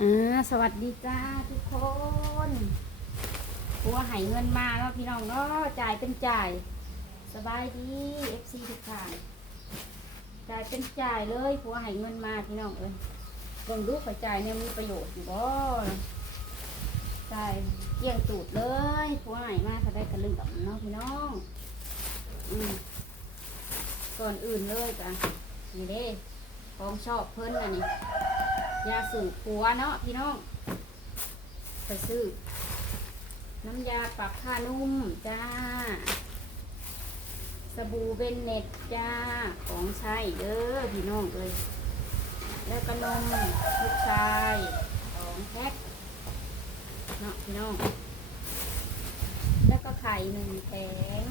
อ่าสวัสดีจ้าทุกคนผัวใหายเงินมาแล้วพี่น้องเนาะจ่ายเป็นจ่าย สบายดี FC ทุกท่านจ่ายเป็นจ่ายเลยผัวใหายเงินมาพี่น้องเอ้ยเบิ่งดูข่อยจ่ายเนี่ยมีประโยชน์อยู่บ่จ่ายเกลี้ยงตูดเลยผัวใหายมาถ้าได้กระลึงกับเนาะพี่น้อง อืมก่อนอื่นเลยจ้ะนี่เด้ของชอบเพิ่นอันนี้ ยาสูบหัวเนาะพี่น้องไปซื้อ น้ำยาปรับผ้านุ่มจ้า สบู่เบนเน็ตจ้า ของใช้เด้อพี่น้องเลย แล้วก็นมลูกชายสองแพ็คเนาะพี่น้อง แล้วก็ไข่หนึ่งแผง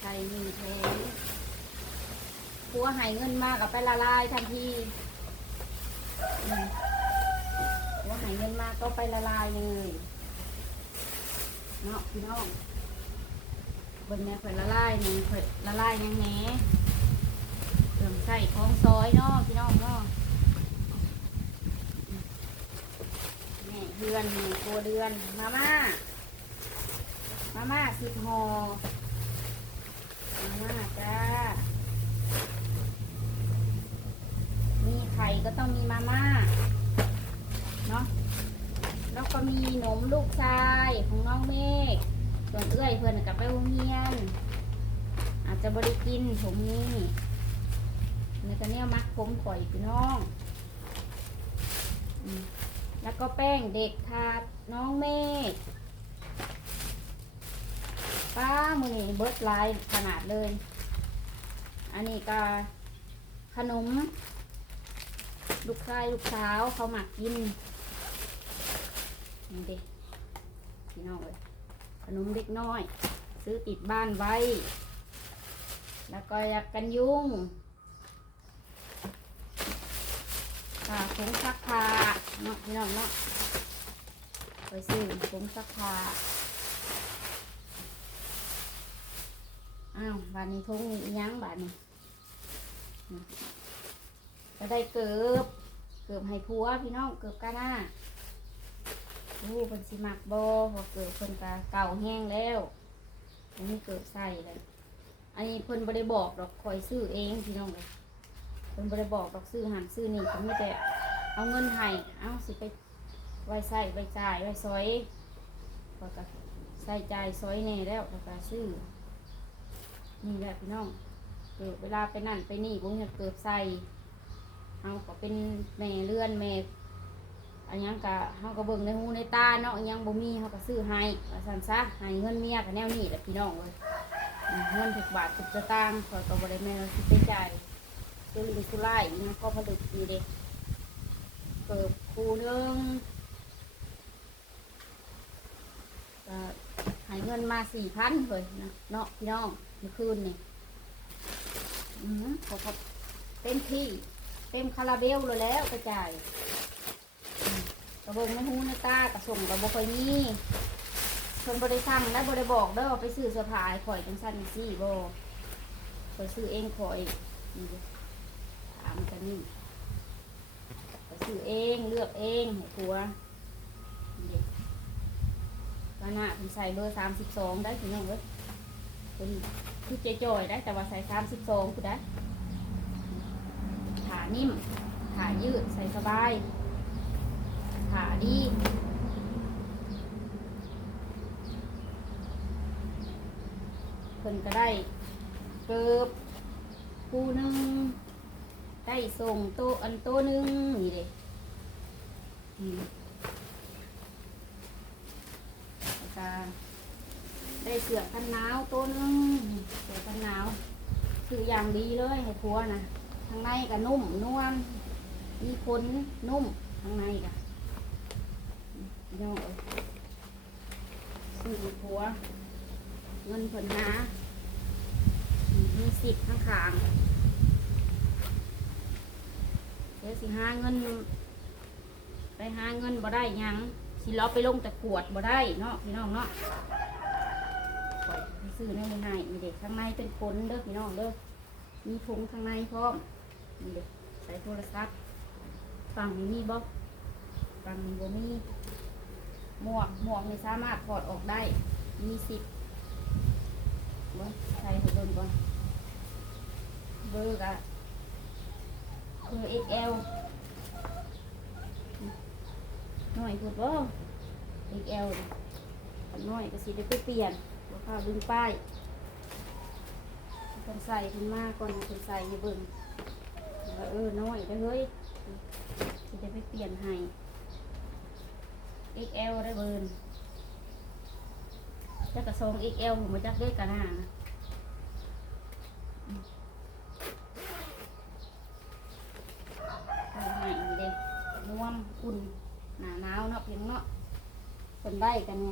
ไข่หนึ่งแผง ผัวหายเงินมากกับไปละลายทันทีผัวหายเงินมากก็ไปละลายเลยเนาะพี่น้องบนแม่เผยละลายนี่เผยละลายยังแหนเครื่องใส่ของซอยเนาะพี่น้องเนาะแม่เดือนหนึ่งตัวเดือนมาม่ามาม่าสิบห่อมาม่าจ้า มีไข่ ก็ต้องมีมาม่าเนาะแล้วก็มีหนมลูกชายของน้องเมฆส่วนเอื้อยเพื่อนกลับไปโรงเรียน อาจจะบริกินผมนี่ในกระเนี้ยมักผมข่อยพี่น้องแล้วก็แป้งเด็กทาน้องเมฆป้ามือนี่เบิร์ดไลน์ขนาดเลย อันนี้ก็ขนม ลูกชายลูกสาวเขาหมักกินนี่เด็กพี่น้องเลยขนมเด็กน้อย ซื้อติดบ้านไว้ แล้วก็อยากกันยุงค่ะผงซักผ้าเนาะพี่น้องเนาะไปซื้อผงซักผ้าอ้าวบานนี้ทงยังบานนี้ ก็ได้เกือบเกือบให้ผัวพี่น้องเกือบกาหน้าลูกเป็นสิมักบพอเกือบเพิ่นกาเก่าแห้งแล้วอันนี้เกือบใส่เลย อันนี้เพิ่นบ่ได้บอกดอกคอยซื้อเองพี่น้องเลยเพิ่นบ่ได้บอกดอกซื้อหันซื้อนี่ก็มีแต่เอาเงินให้เอาสิไปไว้ใส่ไว้จ่ายไว้ซอยก็ก็ใส่จ่ายซอยแน่แล้วก็ก็ซื้อนี่แหละพี่น้องเกิดเวลาไปนั่นไปนี่บุ้งจะเกิดใส่ เฮาก็เป็นแม่เลื่อนแม่อันยังกะเฮาก็เบิ่งในหูในตาเนาะอันยังบ่มีเฮาก็ซื้อให้ว่าซั่นซะให้เงินเมียก็แนวนี้แหละพี่น้องเอ้ยเงินทุกบาททุกสตางค์ขอยก็บ่ได้แม่นว่าสิไปจ่ายตัวลิงตัวไล่ยังก็ผลิตดีเด้เกิดคูนึงก็ให้เงินมา4,000เฮ้ยนะเนาะพี่น้องเมื่อคืนนี่อือขอขอบเต็มที่ เต็มคาราเบลเลยแล้วกระจายกระเบงไม่หูในตากระส่งกระบอกคอยมีเพิ่นบริสั่งและบริบอกเด้อว่าไปซื้อเสื้อผ้าให้ข่อยจังสั้นซี่บ่ข่อยซื้อเองข่อยถามกันนี่ข่อยซื้อเองเลือกเองหัวนี่เด้อวานะเพิ่นใส่เบอร์สามสิบสองได้ถึงยังเว้ยเพิ่นคือเจจอยได้แต่ว่าใส่สามสิบสองคือได้ นิ่ม ขายืดใส่สบาย ขาดีเพิ่นก็ได้เกิบคู่หนึ่งได้ส่งโตอันโตหนึ่งนี่เลยอืมแล้วก็ได้เสือกันหนาวโตหนึ่งเสือกันหนาวคืออย่างดีเลยให้ผัวนะ ข้างในก็นุ่มนวลมีขนนุ่มข้างในก็พี่น้องเอ้ยซื้อผัว เงินผลหามีสิบข้างขางเดี๋ยวสิหาเงิน ไปหาเงินบ่ได้ยังสิเราไปลงแต่ขวดบ่ได้เนาะพี่น้องเนาะปล่อยไปซื้อในในมีเด็กข้างในเป็นขนเด้อพี่น้องเด้อมีถุงข้างในพร้อม นี่เด็กใส่โทรศัพท์ฝั่งนี้มีบ่ฝั่งนี้บ่มีหมวกหมวกนี่สามารถถอดออกได้มีสิบเบิ่งใส่ห้เบิ่งก่อนเบอร์กะเบอร์ XL หน่อยพูดบ่ XL นี่อันน้อยก็สิได้ไปเปลี่ยนบ่ข้าวดึงป้ายคนใส่ขึ้นมาก่อนคนใส่ให้เบิ่ง เออน้อยได้อเฮ้ยสิไปเปลี่ยนให้ XL ได้เบิ่นจักระทรง XL ผมมาจักเด็กกันนะให้เด้น่วมอุ่นหนาหนาวเนาะเพียงเนาะเพิ่นได้กันไง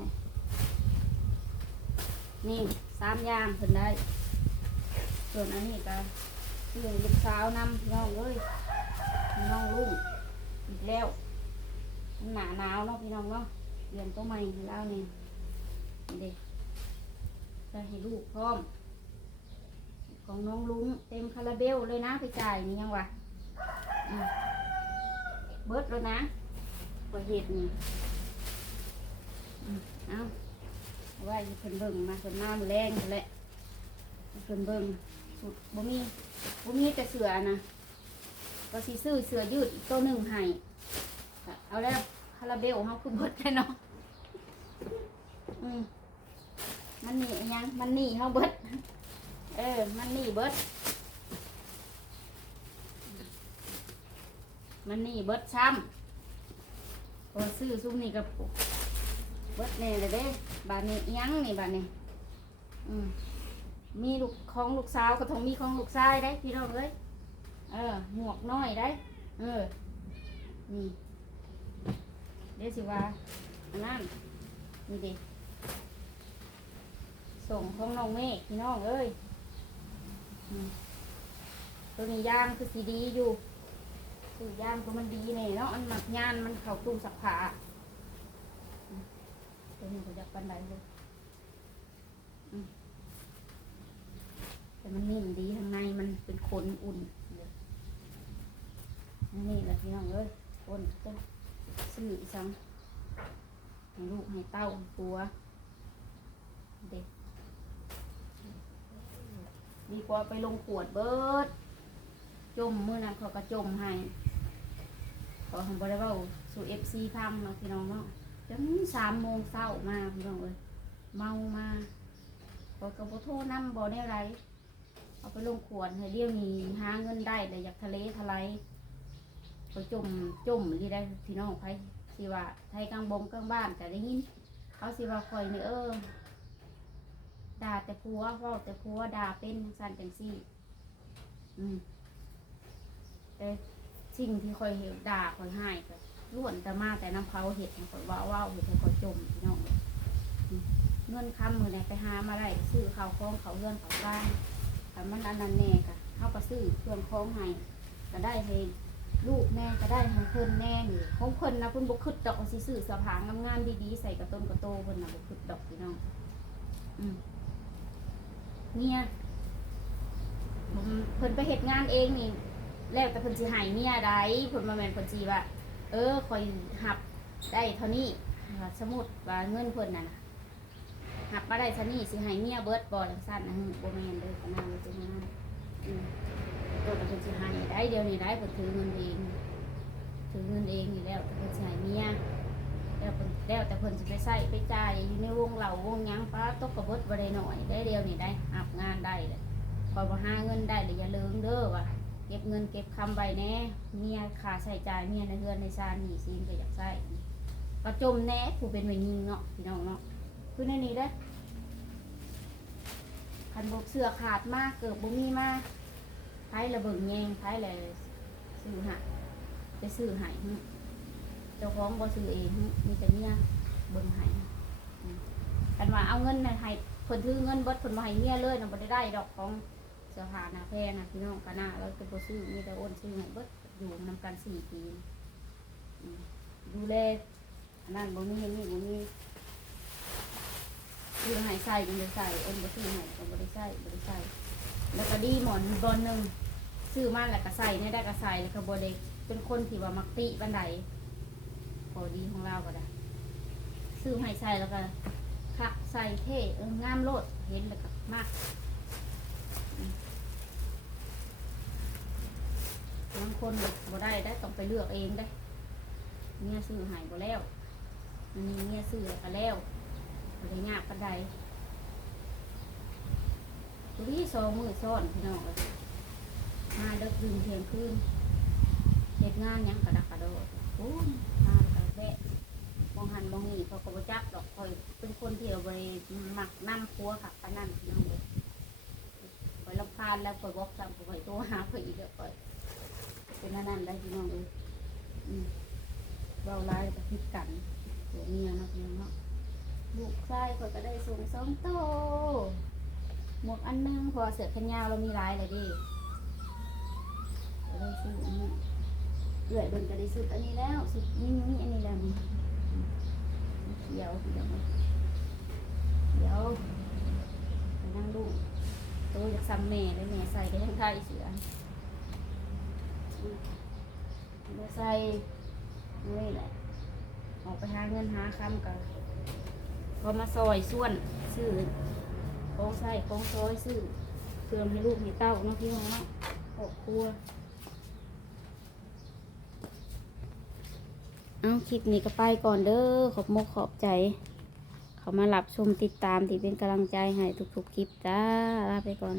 นี่สามยางเพิ่นได้ ส่วนอันนี้ก็ ซื้อลูกสาวนำพี่น้องเอ้ยพี่น้องลุงอีกแล้วหนาหนาวเนาะพี่น้องเนาะเรียนตัวใหม่แล้วนี่เด็กจะให้ลูกพร้อม ของน้องลุงเต็มคาราเบลเลยนะไปจ่ายนี่ยังวะเบิร์ดแล้วนะก็เห็ดนี่เอาเอาไว้เพิ่นเบิ่งมาเพิ่นมามือแรงกันแหละเพิ่นเบิ่ง สุดบ่มีบ่มีแต่เสือนะก็สิซื้อเสือยืดอีกตัวหนึ่งให้เอาแล้วคาราเบลเฮาคือเบิดแน่เนาะอืมมันนี่ยังมันนี่เฮาเบิดเออ มันนี่เบิดมันนี่เบิดซ้ำพอซื้อซุ้มนี่กับเบิดแน่เลยเด้บานนี้ยังนี่บานนี้อืม มีลูกของลูกสาวก็ต้องมีของลูกชายได้พี่น้องเอ้ยเออหมวกน้อยได้เออนี่เดี๋ยวสิว่าอันนั้นนี่ดิส่งของน้องเมฆพี่น้องเอ้ยอตัวนี้ย่างคือสีดีอยู่คือย่างตัวมันดีเนี่ยเนาะอันหมักย่านมันเข่าตู้สักผาตัวนี้ก็จะปันไดเลยอืม แต่มันนิ่มดีข้างในมันเป็นขนอุ่นเดี๋ยวนี่แหละพี่น้องเอ้ยคนต้องซื้ออีสังให้ลูกให้เต้าตัว เด็กดีกว่าไปลงขวดเบิด จมมือนั้นเขาก็จมให้ขอของบริวาสู่เอฟซีพังเนาะพี่น้องเนาะจนสามโมงเช้ามาพี่น้องเอ้ยเมามาขอกระโบโทษน้ำบ่อได้ไร เอาไปลงขวดให้เดี๋ยวนี้หาเงินได้แต่อยากทะเลทลายเขาจมจมที่ได้พี่น้องไปสิว่าไทยกลางบงกลางบ้านแต่ได้ยินเขาสิว่าคอยนี่เออด่าแต่ผัวเว่าแต่ผัวด่าเป็นสันจังซี่ อืมแต่สิ่งที่คอยเห็นด่าคอยให้ก็ล้วนแต่มาแต่น้ำเขาเห็ดคอยว่าว่าเห็ดให้คอยจมพี่น้องอืมเงินคำมือไหนไปหามาได้ซื้อเข้าวของเขาเลื่อนเขาบ้าน แต่มันอันนั้นแน่ค่ะเขาก็ซื้อเครื่องของให้ก็ได้ให้ลูกแม่ก็ได้ให้เพิ่นแน่นี่ของเพิ่นนะเพิ่นบุกขึ้นดอกว่าสิซื้อเสื้อผ้างามๆดีๆใส่กระต้นกระโตเพิ่นนะบุกขึ้นดอกพี่น้องอืมเนี่ยเพิ่นไปเฮ็ดงานเองนี่แล้วแต่เพิ่นสิใหายเนี่ยได้เพิ่นมาแม่นเพิ่นสิว่าเออคอยหับได้เท่านี้อ่าสมมุติว่าเงินเพิ่นน่นะ หับมาได้เท่านี้สิให้เมียเบิดบ่จังซั่นนะฮึบ่แม่นเด้อปานนั้นเลยจังนั้นอืมเพิ่นก็เพิ่นสิให้ได้เดี๋ยวนี้ได้เพิ่นถือเงินเองถือเงินเองอยู่แล้วแต่เพิ่นสิให้เมียแล้วเพิ่นแล้วแต่เพิ่นสิไปใช้ไปจ่ายอยู่ในวงเหล้าวงหยังป้าตกกระเบิดบ่ได้น้อยได้เดียวนี้ได้หับงานได้เลยพอมาหาเงินได้เลยอย่าลืมเด้อว่าเก็บเงินเก็บคำไว้แน่เมียค่าใช้จ่ายเมียในเรือนในซานหนีซีนก็อยากใช้ก็จมแน่ผู้เป็นวัยยิงเนาะพี่น้องเนาะ คือในนี้ได้อคันบกเสือขาดมากเกิดบ่มีมากไพ่ระเบิงแยงไพ่เลยซื้อหาไปซื้อหายเจ้าของบ่ซื้อเองมีแต่เมียเบิ่งหายกันว่าเอาเงินน่ะให้เพิ่นถือเงินเบิดเพิ่นมาให้เมียเลยน่ะบ่ได้ได้ดอกของเสื้อผ้าหนาแพงนะพี่น้องก็น่าเราจะบ่ซื้อมีแต่โอนซื้อให้เบิดอยู่นำกันสี่ปีดูแลนั่นบ่มีอันนี่บ่มี ใส่ก็จะใส่โอนบ่ซื้อให้ก็บ่ได้ใส่บ่ได้ใส่แล้วก็ดีหมอนบอลหนึ่งซื้อมาแล้วก็ใส่เนี่ยได้ก็ใส่แล้วก็บ่ได้เป็นคนที่ว่ามักติบันไดพอดีของเราก็ได้ซื้อให้ใส่แล้วก็คักใส่เท่เอองามโลดเห็นแล้วก็มากบางคนบ่ได้ได้ต้องไปเลือกเองได้เมียซื้อให้บ่แล้วอันนี้เมียซื้อแล้วก็แล้วบ่ได้ยากปานใด ตัวนี้สองมือซ้อนพี่น้องเลยมาเด็กดึงเที่ยงคืนเฮ็ดงานยังกระดักกระโดดโอ้ยมาแล้วกระแบะมองหันมองนี่เขาก็บ่จักดอกคอยเป็นคนที่เอาไปหมักน้ำครัวค่ะปานนั่นน้องเลยคอยรำคาญแล้วคอยบอกจำคอยตัวหาคอยอีกแล้วคอยเป็นนั่นได้พี่น้องเลยเบาร้ายกับพิดกันตัวเมียนะพี่น้องเนาะลูกชายคอยก็ได้สูงสองโต หมวกอันหนึงพอเสือแขนยาวเรามีลายเลยดิเก็ได้ซื้ออันนี้เอื่อยเบิ่นก็ได้ซื้ออันนี้แล้วสุดนี่นี่อันนี้แล้วนี่เดี๋ยวเดี๋ยวเดี๋ยวไปนั่งดูตัวจากซัมเม่เลยแม่ใส่ก็ยังไทยเสือเมื่อใส่นี่แหละออกไปหาเงินหาคำกันก็มาซอยส่วนซื้อ ของใส่ของซอยซื้อเครื่องให้ลูกให้เต้าเนาะพี่น้องเนาะครอบครัวเอาคลิปนี้ก็ไปก่อนเด้อขอบมกขอบใจ เขามาหลับชมติดตามที่เป็นกำลังใจให้ทุกๆคลิปจ้าลาไปก่อน